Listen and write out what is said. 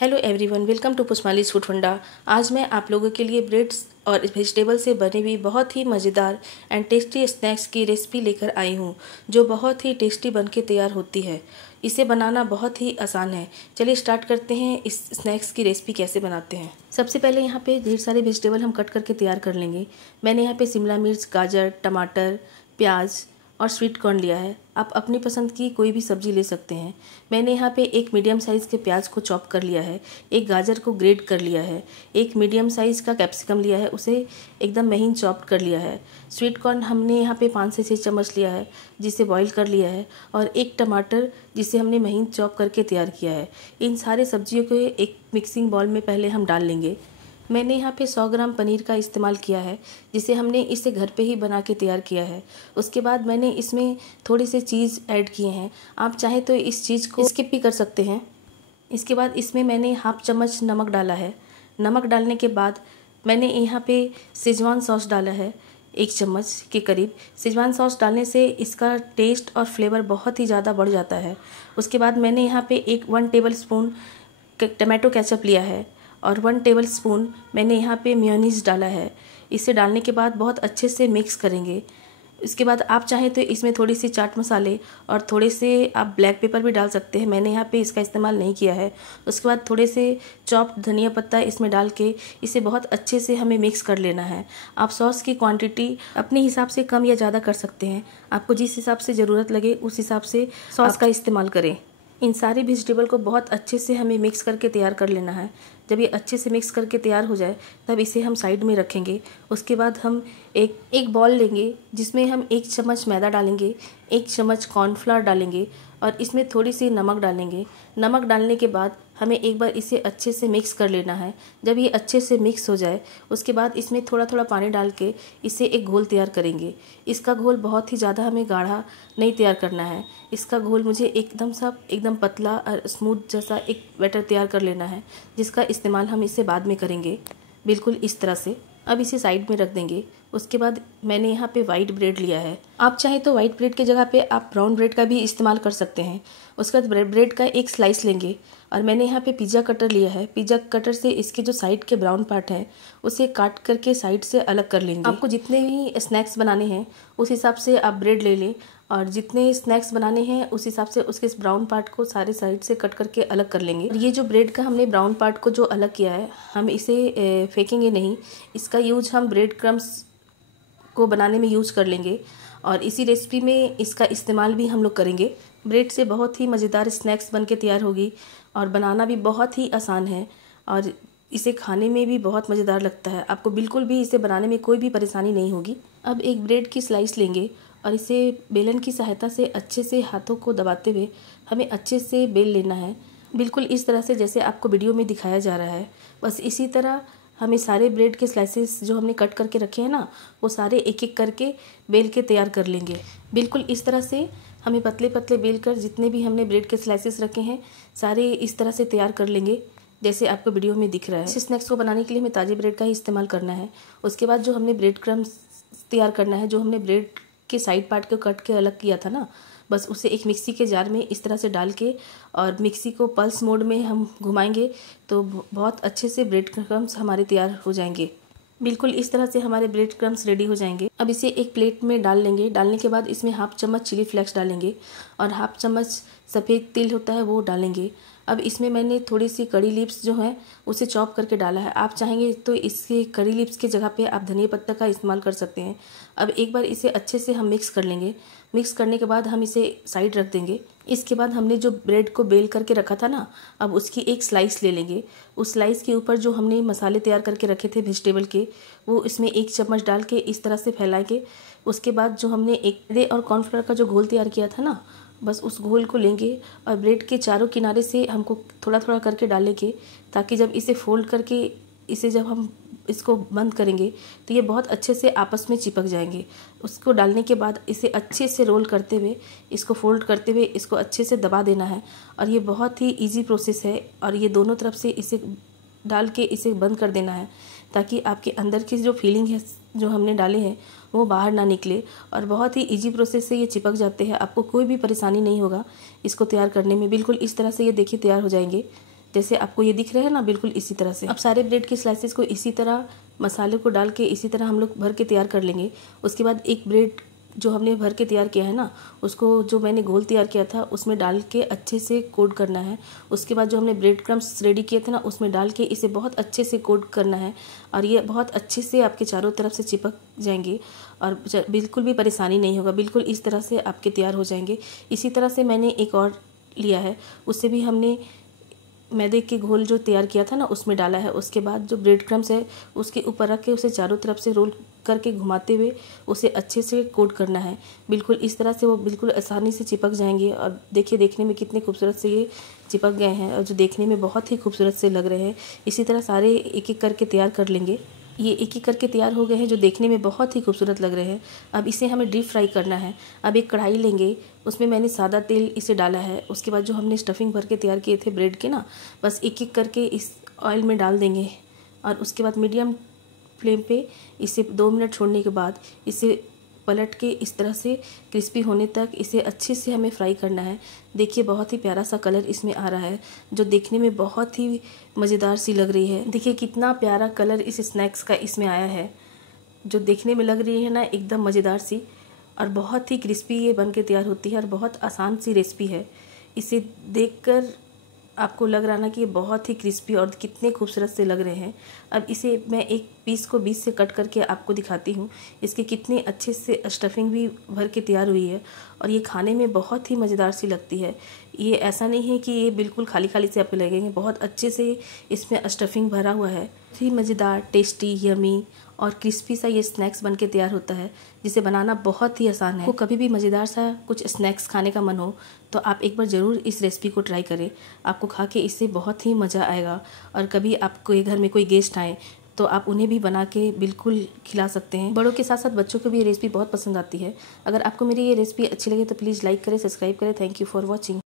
Hello everyone, welcome to Pushpali's food funda. आज मैं आप लोगों के लिए ब्रेड्स और वेजिटेबल से बनी हुई बहुत ही मज़ेदार एंड टेस्टी स्नैक्स की रेसिपी लेकर आई हूँ, जो बहुत ही टेस्टी बनके तैयार होती है। इसे बनाना बहुत ही आसान है। चलिए स्टार्ट करते हैं इस स्नैक्स की रेसिपी कैसे बनाते हैं। सबसे पहले यहाँ पे ढेर सारे वेजिटेबल हम कट करके तैयार कर लेंगे। मैंने यहाँ पे शिमला मिर्च, गाजर, टमाटर, प्याज और स्वीट कॉर्न लिया है। आप अपनी पसंद की कोई भी सब्ज़ी ले सकते हैं। मैंने यहाँ पे एक मीडियम साइज़ के प्याज को चॉप कर लिया है, एक गाजर को ग्रेट कर लिया है, एक मीडियम साइज़ का कैप्सिकम लिया है, उसे एकदम महीन चॉप कर लिया है। स्वीट कॉर्न हमने यहाँ पे 5 से 6 चम्मच लिया है, जिसे बॉईल कर लिया है, और एक टमाटर जिसे हमने महीन चॉप करके तैयार किया है। इन सारे सब्जियों को एक मिक्सिंग बाउल में पहले हम डाल लेंगे। मैंने यहाँ पे 100 ग्राम पनीर का इस्तेमाल किया है, जिसे हमने इसे घर पे ही बना के तैयार किया है। उसके बाद मैंने इसमें थोड़े से चीज़ ऐड किए हैं। आप चाहे तो इस चीज़ को स्किप भी कर सकते हैं। इसके बाद इसमें मैंने हाफ चम्मच नमक डाला है। नमक डालने के बाद मैंने यहाँ पे शेजवान सॉस डाला है, 1 चम्मच के करीब। शेजवान सॉस डालने से इसका टेस्ट और फ्लेवर बहुत ही ज़्यादा बढ़ जाता है। उसके बाद मैंने यहाँ पे 1 टेबल स्पून टमाटो केचप लिया है और 1 टेबल स्पून मैंने यहाँ पे मेयोनीज़ डाला है। इसे डालने के बाद बहुत अच्छे से मिक्स करेंगे। इसके बाद आप चाहें तो इसमें थोड़ी सी चाट मसाले और थोड़े से आप ब्लैक पेपर भी डाल सकते हैं। मैंने यहाँ पे इसका इस्तेमाल नहीं किया है। उसके बाद थोड़े से चॉप्ड धनिया पत्ता इसमें डाल के इसे बहुत अच्छे से हमें मिक्स कर लेना है। आप सॉस की क्वांटिटी अपने हिसाब से कम या ज़्यादा कर सकते हैं। आपको जिस हिसाब से ज़रूरत लगे उस हिसाब से सॉस का इस्तेमाल करें। इन सारी वेजिटेबल को बहुत अच्छे से हमें मिक्स करके तैयार कर लेना है। जब ये अच्छे से मिक्स करके तैयार हो जाए तब इसे हम साइड में रखेंगे। उसके बाद हम एक बॉल लेंगे, जिसमें हम 1 चम्मच मैदा डालेंगे, 1 चम्मच कॉर्नफ्लावर डालेंगे और इसमें थोड़ी सी नमक डालेंगे। नमक डालने के बाद हमें एक बार इसे अच्छे से मिक्स कर लेना है। जब ये अच्छे से मिक्स हो जाए उसके बाद इसमें थोड़ा थोड़ा पानी डाल के इसे एक घोल तैयार करेंगे। इसका घोल बहुत ही ज़्यादा हमें गाढ़ा नहीं तैयार करना है। इसका घोल मुझे एकदम पतला और स्मूथ जैसा एक बैटर तैयार कर लेना है, जिसका इस्तेमाल हम इसे बाद में करेंगे, बिल्कुल इस तरह से। अब इसे साइड में रख देंगे। उसके बाद मैंने यहाँ पे वाइट ब्रेड लिया है। आप चाहे तो वाइट ब्रेड की जगह पे आप ब्राउन ब्रेड का भी इस्तेमाल कर सकते हैं। उसके बाद ब्रेड का एक स्लाइस लेंगे और मैंने यहाँ पे पिज़्ज़ा कटर लिया है। पिज़्ज़ा कटर से इसके जो साइड के ब्राउन पार्ट हैं उसे काट करके साइड से अलग कर लेंगे। आपको जितने भी स्नैक्स बनाने हैं उस हिसाब से आप ब्रेड ले लें, और जितने स्नैक्स बनाने हैं उस हिसाब से उसके इस ब्राउन पार्ट को सारे साइड से कट करके अलग कर लेंगे। ये जो ब्रेड का हमने ब्राउन पार्ट को जो अलग किया है, हम इसे फेंकेंगे नहीं। इसका यूज हम ब्रेड क्रम्स को बनाने में यूज कर लेंगे और इसी रेसिपी में इसका इस्तेमाल भी हम लोग करेंगे। ब्रेड से बहुत ही मज़ेदार स्नैक्स बनके तैयार होगी और बनाना भी बहुत ही आसान है और इसे खाने में भी बहुत मज़ेदार लगता है। आपको बिल्कुल भी इसे बनाने में कोई भी परेशानी नहीं होगी। अब एक ब्रेड की स्लाइस लेंगे और इसे बेलन की सहायता से अच्छे से हाथों को दबाते हुए हमें अच्छे से बेल लेना है, बिल्कुल इस तरह से जैसे आपको वीडियो में दिखाया जा रहा है। बस इसी तरह हमें सारे ब्रेड के स्लाइसेस जो हमने कट करके रखे हैं ना, वो सारे एक एक करके बेल के तैयार कर लेंगे। बिल्कुल इस तरह से हमें पतले पतले बेल कर जितने भी हमने ब्रेड के स्लाइसेस रखे हैं सारे इस तरह से तैयार कर लेंगे, जैसे आपको वीडियो में दिख रहा है। इस स्नैक्स को बनाने के लिए हमें ताज़े ब्रेड का ही इस्तेमाल करना है। उसके बाद जो हमने ब्रेड क्रम्स तैयार करना है, जो हमने ब्रेड के साइड पार्ट को कट के अलग किया था ना, बस उसे एक मिक्सी के जार में इस तरह से डाल के और मिक्सी को पल्स मोड में हम घुमाएंगे तो बहुत अच्छे से ब्रेड क्रम्स हमारे तैयार हो जाएंगे। बिल्कुल इस तरह से हमारे ब्रेड क्रम्स रेडी हो जाएंगे। अब इसे एक प्लेट में डाल लेंगे। डालने के बाद इसमें हाफ चम्मच चिली फ्लेक्स डालेंगे और हाफ चम्मच सफ़ेद तिल होता है वो डालेंगे। अब इसमें मैंने थोड़ी सी कड़ी लीव्स जो है उसे चॉप करके डाला है। आप चाहेंगे तो इसके कड़ी लीव्स की जगह पे आप धनिया पत्ता का इस्तेमाल कर सकते हैं। अब एक बार इसे अच्छे से हम मिक्स कर लेंगे। मिक्स करने के बाद हम इसे साइड रख देंगे। इसके बाद हमने जो ब्रेड को बेल करके रखा था ना, अब उसकी एक स्लाइस ले लेंगे। उस स्लाइस के ऊपर जो हमने मसाले तैयार करके रखे थे वेजिटेबल के, वो इसमें 1 चम्मच डाल के इस तरह से फैलाएंगे। उसके बाद जो हमने एक और कॉर्नफ्लोर का जो घोल तैयार किया था ना, बस उस घोल को लेंगे और ब्रेड के चारों किनारे से हमको थोड़ा थोड़ा करके डालेंगे, ताकि जब इसे फोल्ड करके इसे जब हम इसको बंद करेंगे तो ये बहुत अच्छे से आपस में चिपक जाएंगे। उसको डालने के बाद इसे अच्छे से रोल करते हुए, इसको फोल्ड करते हुए इसको अच्छे से दबा देना है। और ये बहुत ही इजी प्रोसेस है और ये दोनों तरफ से इसे डाल के इसे बंद कर देना है, ताकि आपके अंदर की जो फीलिंग है जो हमने डाले हैं वो बाहर ना निकले। और बहुत ही इजी प्रोसेस से ये चिपक जाते हैं। आपको कोई भी परेशानी नहीं होगा इसको तैयार करने में। बिल्कुल इस तरह से ये देखिए तैयार हो जाएंगे। जैसे आपको ये दिख रहा है ना, बिल्कुल इसी तरह से। अब सारे ब्रेड के स्लाइसेस को इसी तरह मसाले को डाल के इसी तरह हम लोग भर के तैयार कर लेंगे। उसके बाद एक ब्रेड जो हमने भर के तैयार किया है ना, उसको जो मैंने गोल तैयार किया था उसमें डाल के अच्छे से कोट करना है। उसके बाद जो हमने ब्रेड क्रम्स रेडी किए थे ना, उसमें डाल के इसे बहुत अच्छे से कोट करना है और ये बहुत अच्छे से आपके चारों तरफ से चिपक जाएंगे और बिल्कुल भी परेशानी नहीं होगा। बिल्कुल इस तरह से आपके तैयार हो जाएंगे। इसी तरह से मैंने एक और लिया है, उससे भी हमने मैदे के घोल जो तैयार किया था ना उसमें डाला है। उसके बाद जो ब्रेड क्रम्स है उसके ऊपर रख के उसे चारों तरफ से रोल करके घुमाते हुए उसे अच्छे से कोट करना है। बिल्कुल इस तरह से वो बिल्कुल आसानी से चिपक जाएंगे और देखिए देखने में कितने खूबसूरत से ये चिपक गए हैं और जो देखने में बहुत ही खूबसूरत से लग रहे हैं। इसी तरह सारे एक एक करके तैयार कर लेंगे। ये एक एक करके तैयार हो गए हैं जो देखने में बहुत ही खूबसूरत लग रहे हैं। अब इसे हमें डीप फ्राई करना है। अब एक कढ़ाई लेंगे, उसमें मैंने सादा तेल इसे डाला है। उसके बाद जो हमने स्टफिंग भर के तैयार किए थे ब्रेड के ना, बस एक एक करके इस ऑयल में डाल देंगे और उसके बाद मीडियम फ्लेम पे इसे 2 मिनट छोड़ने के बाद इसे पलट के इस तरह से क्रिस्पी होने तक इसे अच्छे से हमें फ्राई करना है। देखिए बहुत ही प्यारा सा कलर इसमें आ रहा है जो देखने में बहुत ही मज़ेदार सी लग रही है। देखिए कितना प्यारा कलर इस स्नैक्स का इसमें आया है, जो देखने में लग रही है ना एकदम मज़ेदार सी, और बहुत ही क्रिस्पी ये बन के तैयार होती है और बहुत आसान सी रेसिपी है। इसे देखकर आपको लग रहा ना कि ये बहुत ही क्रिस्पी और कितने खूबसूरत से लग रहे हैं। अब इसे मैं एक पीस को बीच से कट करके आपको दिखाती हूँ। इसके कितने अच्छे से स्टफिंग भी भर के तैयार हुई है और ये खाने में बहुत ही मज़ेदार सी लगती है। ये ऐसा नहीं है कि ये बिल्कुल खाली खाली से आपको लगेंगे, बहुत अच्छे से इसमें स्टफिंग भरा हुआ है। बहुत ही मज़ेदार, टेस्टी, यमी और क्रिस्पी सा ये स्नैक्स बन के तैयार होता है, जिसे बनाना बहुत ही आसान है। आपको कभी भी मज़ेदार सा कुछ स्नैक्स खाने का मन हो तो आप एक बार ज़रूर इस रेसिपी को ट्राई करें। आपको खा के इससे बहुत ही मज़ा आएगा और कभी आपके घर में कोई गेस्ट आए तो आप उन्हें भी बना के बिल्कुल खिला सकते हैं। बड़ों के साथ साथ बच्चों को भी ये रेसिपी बहुत पसंद आती है। अगर आपको मेरी ये रेसिपी अच्छी लगे तो प्लीज़ लाइक करें, सब्सक्राइब करें। Thank you for watching.